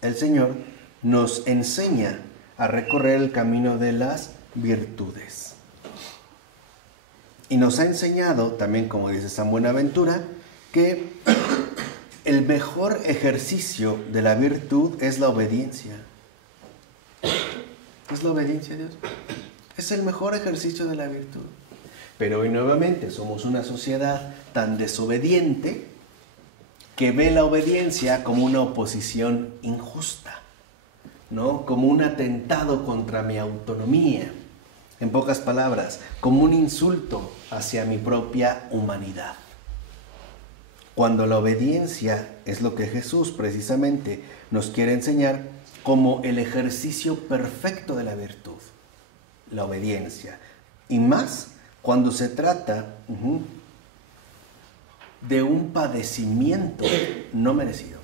el Señor nos enseña a recorrer el camino de las virtudes. Y nos ha enseñado, también como dice San Buenaventura, que el mejor ejercicio de la virtud es la obediencia. ¿Es la obediencia a Dios? Es el mejor ejercicio de la virtud. Pero hoy nuevamente somos una sociedad tan desobediente que ve la obediencia como una oposición injusta, ¿no? Como un atentado contra mi autonomía. En pocas palabras, como un insulto hacia mi propia humanidad. Cuando la obediencia es lo que Jesús precisamente nos quiere enseñar como el ejercicio perfecto de la virtud, la obediencia. Y más cuando se trata de un padecimiento no merecido.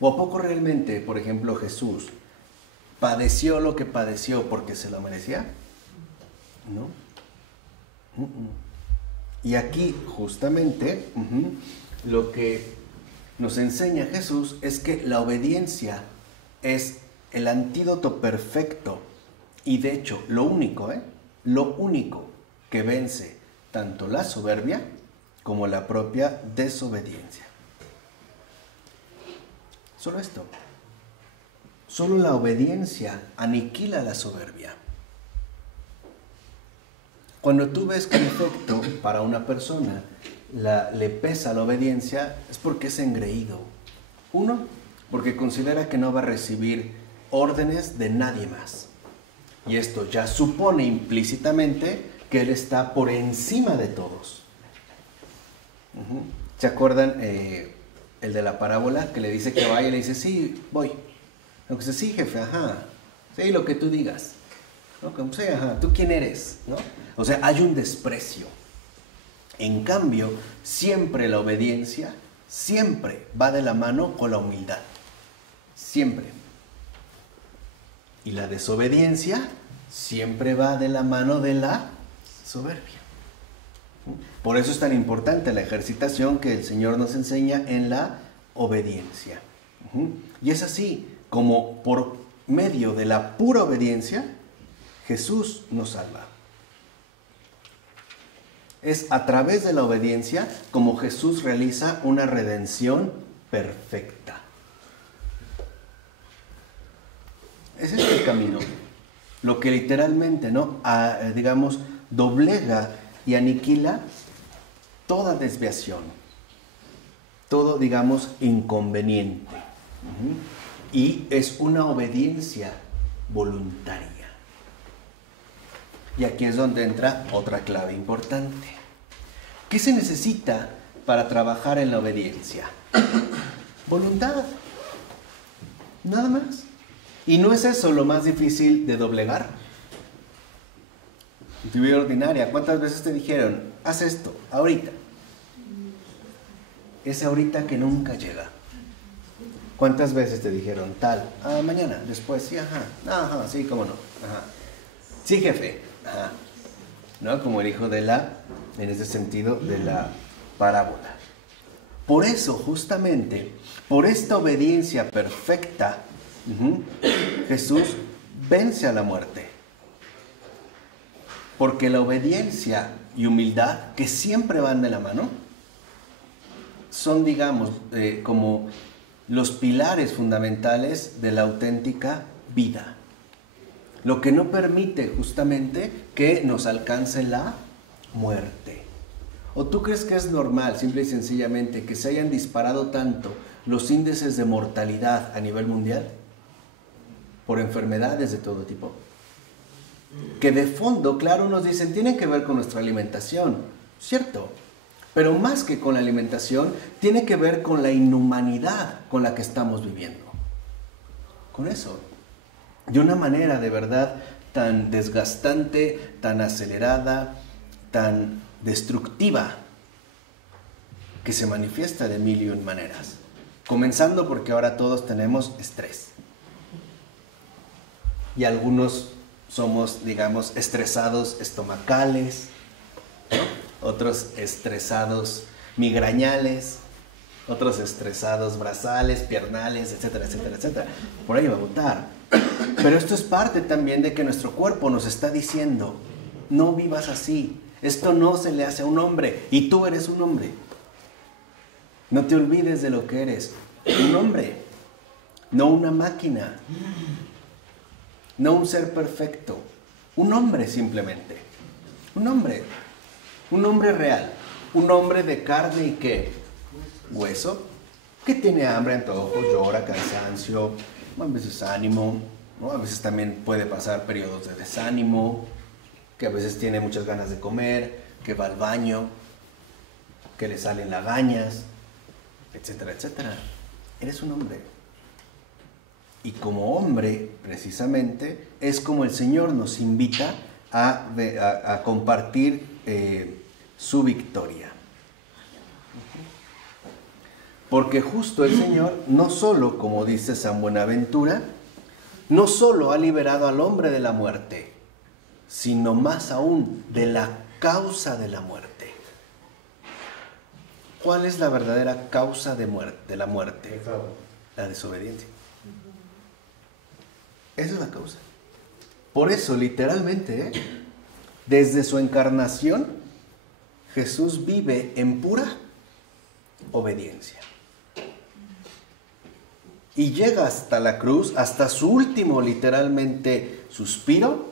¿O a poco realmente, por ejemplo, Jesús padeció lo que padeció porque se lo merecía? ¿No? Y aquí justamente lo que nos enseña Jesús es que la obediencia es el antídoto perfecto y de hecho lo único que vence tanto la soberbia como la propia desobediencia. Solo esto. Solo la obediencia aniquila la soberbia. Cuando tú ves que en efecto para una persona le pesa la obediencia, es porque es engreído. Uno, porque considera que no va a recibir órdenes de nadie más. Y esto ya supone implícitamente que él está por encima de todos. ¿Se acuerdan el de la parábola que le dice que vaya y le dice, sí, voy? Aunque dice, sí, jefe, ajá, sí, lo que tú digas. ¿No? Como, sí, ajá, ¿tú quién eres? ¿No? O sea, hay un desprecio. En cambio, siempre la obediencia, siempre va de la mano con la humildad. Siempre. Y la desobediencia siempre va de la mano de la soberbia. Por eso es tan importante la ejercitación que el Señor nos enseña en la obediencia. Y es así como por medio de la pura obediencia, Jesús nos salva. Es a través de la obediencia como Jesús realiza una redención perfecta. Ese es el camino. Lo que literalmente, digamos, doblega y aniquila toda desviación, todo, digamos, inconveniente. Y es una obediencia voluntaria. Y aquí es donde entra otra clave importante. ¿Qué se necesita para trabajar en la obediencia? Voluntad. Nada más. ¿Y no es eso lo más difícil de doblegar? En tu vida ordinaria, ¿cuántas veces te dijeron, haz esto, ahorita? Ese ahorita que nunca llega. ¿Cuántas veces te dijeron tal? Mañana, después, sí, ajá, sí, cómo no, ajá. Sí, jefe, ajá. ¿No? Como el hijo en ese sentido, de la parábola. Por eso, justamente, por esta obediencia perfecta, Jesús vence a la muerte. Porque la obediencia y humildad, que siempre van de la mano, son, digamos, como los pilares fundamentales de la auténtica vida. Lo que no permite justamente que nos alcance la muerte. ¿O tú crees que es normal, simple y sencillamente, que se hayan disparado tanto los índices de mortalidad a nivel mundial por enfermedades de todo tipo? Que de fondo, claro, nos dicen, tienen que ver con nuestra alimentación, ¿cierto? Pero más que con la alimentación, tiene que ver con la inhumanidad con la que estamos viviendo. Con eso. De una manera de verdad tan desgastante, tan acelerada, tan destructiva, que se manifiesta de mil y un maneras. Comenzando porque ahora todos tenemos estrés. Y algunos somos, digamos, estresados estomacales, ¿no? Otros estresados migrañales, otros estresados, brazales, piernales, etcétera, etcétera, etcétera. Por ahí va a botar. Pero esto es parte también de que nuestro cuerpo nos está diciendo, no vivas así, esto no se le hace a un hombre, y tú eres un hombre. No te olvides de lo que eres, un hombre, no una máquina, no un ser perfecto, un hombre simplemente, un hombre real, un hombre de carne y ¿qué? Hueso, que tiene hambre, antojos, llora, cansancio, a veces ánimo, ¿no? A veces también puede pasar periodos de desánimo, que a veces tiene muchas ganas de comer, que va al baño, que le salen lagañas, etcétera, etcétera. Eres un hombre. Y como hombre, precisamente, es como el Señor nos invita a compartir su victoria. Porque justo el Señor, no solo, como dice San Buenaventura, no solo ha liberado al hombre de la muerte, sino más aún de la causa de la muerte. ¿Cuál es la verdadera causa de la muerte? La desobediencia. Esa es la causa. Por eso, literalmente, desde su encarnación, Jesús vive en pura obediencia. Y llega hasta la cruz, hasta su último, literalmente, suspiro,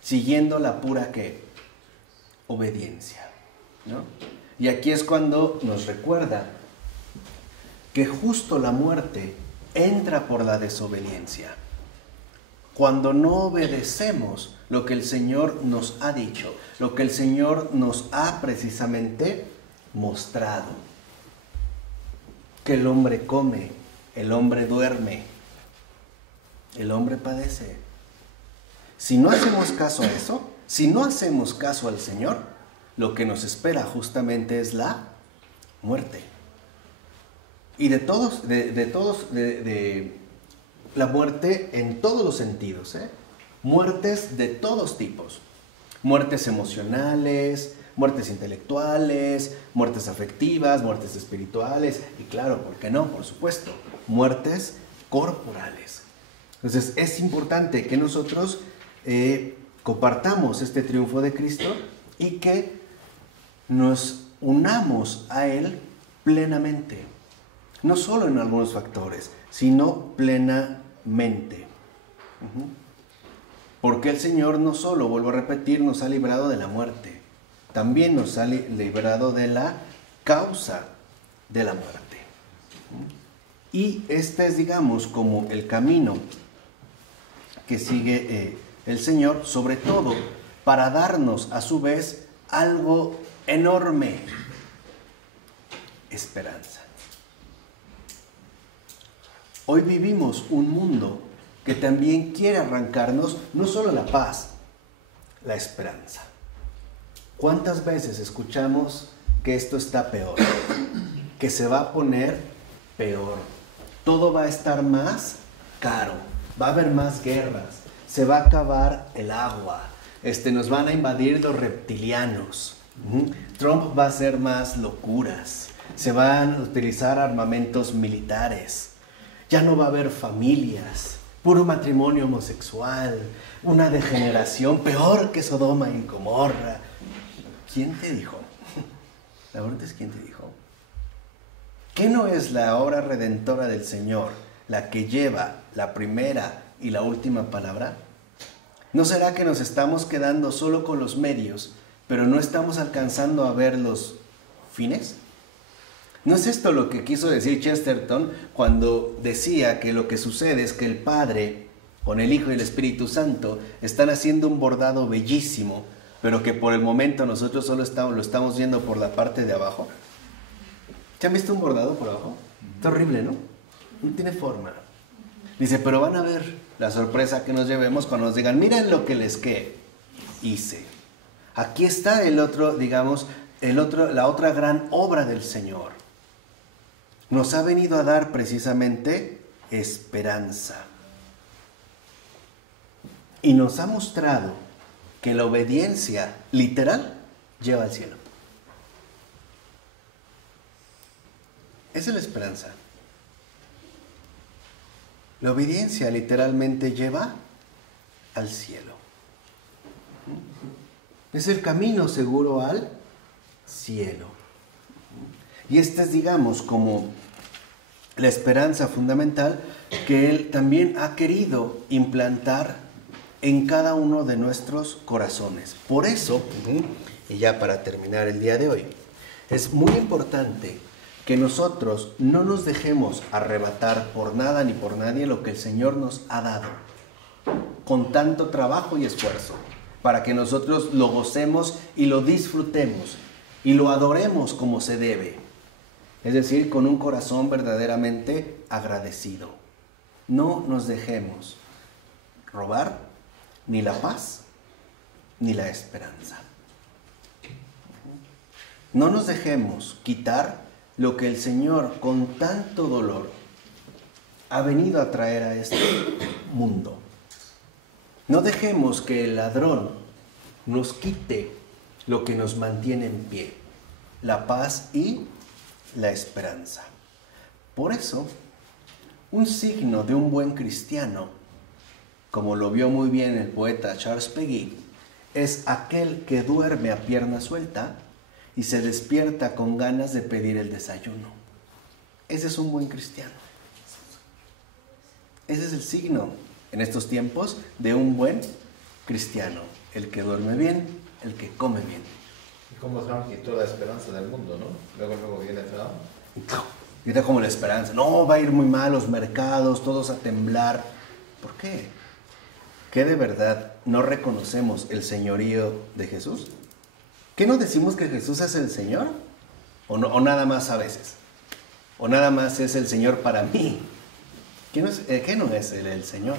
siguiendo la pura, ¿qué? Obediencia, ¿no? Y aquí es cuando nos recuerda que justo la muerte entra por la desobediencia. Cuando no obedecemos lo que el Señor nos ha dicho, lo que el Señor nos ha precisamente mostrado. Que el hombre come, el hombre duerme, el hombre padece. Si no hacemos caso a eso, si no hacemos caso al Señor, lo que nos espera justamente es la muerte. Y de la muerte en todos los sentidos, muertes de todos tipos. Muertes emocionales, muertes intelectuales, muertes afectivas, muertes espirituales y claro, ¿por qué no? Por supuesto, muertes corporales. Entonces es importante que nosotros compartamos este triunfo de Cristo y que nos unamos a Él plenamente. No solo en algunos factores, sino plenamente. Porque el Señor no solo, vuelvo a repetir, nos ha librado de la muerte, también nos ha librado de la causa de la muerte. Y este es, digamos, como el camino que sigue el Señor, sobre todo para darnos a su vez algo enorme: esperanza. Hoy vivimos un mundo que también quiere arrancarnos no solo la paz, la esperanza. ¿Cuántas veces escuchamos que esto está peor? Que se va a poner peor. Todo va a estar más caro. Va a haber más guerras. Se va a acabar el agua. Nos van a invadir los reptilianos. Trump va a hacer más locuras. Se van a utilizar armamentos militares. Ya no va a haber familias, puro matrimonio homosexual, una degeneración peor que Sodoma y Gomorra. ¿Quién te dijo? La verdad es ¿quién te dijo? ¿Qué no es la obra redentora del Señor la que lleva la primera y la última palabra? ¿No será que nos estamos quedando solo con los medios, pero no estamos alcanzando a ver los fines? ¿No es esto lo que quiso decir Chesterton cuando decía que lo que sucede es que el Padre, con el Hijo y el Espíritu Santo, están haciendo un bordado bellísimo, pero que por el momento nosotros solo lo estamos viendo por la parte de abajo? ¿Ya han visto un bordado por abajo? Está horrible, ¿no? No tiene forma. Dice, pero van a ver la sorpresa que nos llevemos cuando nos digan, miren lo que les hice. Aquí está el otro, digamos, la otra gran obra del Señor. Nos ha venido a dar precisamente esperanza. Y nos ha mostrado que la obediencia literal lleva al cielo. Esa es la esperanza. La obediencia literalmente lleva al cielo. Es el camino seguro al cielo. Y esta es, digamos, como la esperanza fundamental que Él también ha querido implantar en cada uno de nuestros corazones. Por eso, y ya para terminar el día de hoy, es muy importante que nosotros no nos dejemos arrebatar por nada ni por nadie lo que el Señor nos ha dado, con tanto trabajo y esfuerzo, para que nosotros lo gocemos y lo disfrutemos y lo adoremos como se debe. Es decir, con un corazón verdaderamente agradecido. No nos dejemos robar ni la paz ni la esperanza. No nos dejemos quitar lo que el Señor con tanto dolor ha venido a traer a este mundo. No dejemos que el ladrón nos quite lo que nos mantiene en pie, la paz y la esperanza. Por eso, un signo de un buen cristiano, como lo vio muy bien el poeta Charles Peguy, es aquel que duerme a pierna suelta y se despierta con ganas de pedir el desayuno. Ese es un buen cristiano. Ese es el signo en estos tiempos de un buen cristiano, el que duerme bien, el que come bien. Y como Trump quitó la esperanza del mundo, ¿no? Luego viene Trump. Y está como la esperanza. No, va a ir muy mal los mercados, todos a temblar. ¿Por qué? ¿Qué de verdad no reconocemos el señorío de Jesús? ¿Qué no decimos que Jesús es el Señor? ¿O nada más a veces? ¿O nada más es el Señor para mí? ¿Qué no es el Señor?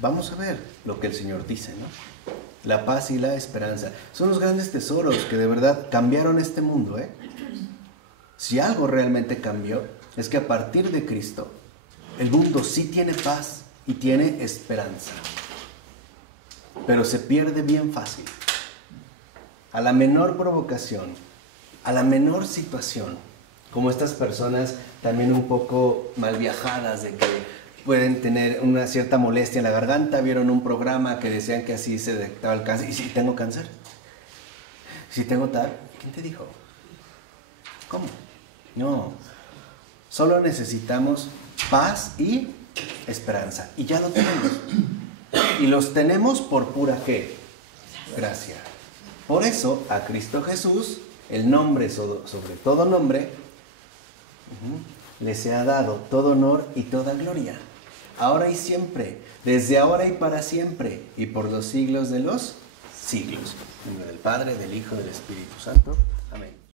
Vamos a ver lo que el Señor dice, ¿no? La paz y la esperanza son los grandes tesoros que de verdad cambiaron este mundo, ¿eh? Si algo realmente cambió, es que a partir de Cristo, el mundo sí tiene paz y tiene esperanza. Pero se pierde bien fácil. A la menor provocación, a la menor situación, como estas personas también un poco mal viajadas, de que pueden tener una cierta molestia en la garganta, vieron un programa que decían que así se detectaba el cáncer. ¿Y si tengo cáncer? ¿Si tengo tal? ¿Quién te dijo? ¿Cómo? No, solo necesitamos paz y esperanza. Y ya lo tenemos. Y los tenemos por pura ¿qué? Gracia. Por eso a Cristo Jesús, el nombre sobre todo nombre, le se ha dado todo honor y toda gloria. Ahora y siempre, desde ahora y para siempre, y por los siglos de los siglos. En nombre del Padre, del Hijo y del Espíritu Santo. Amén.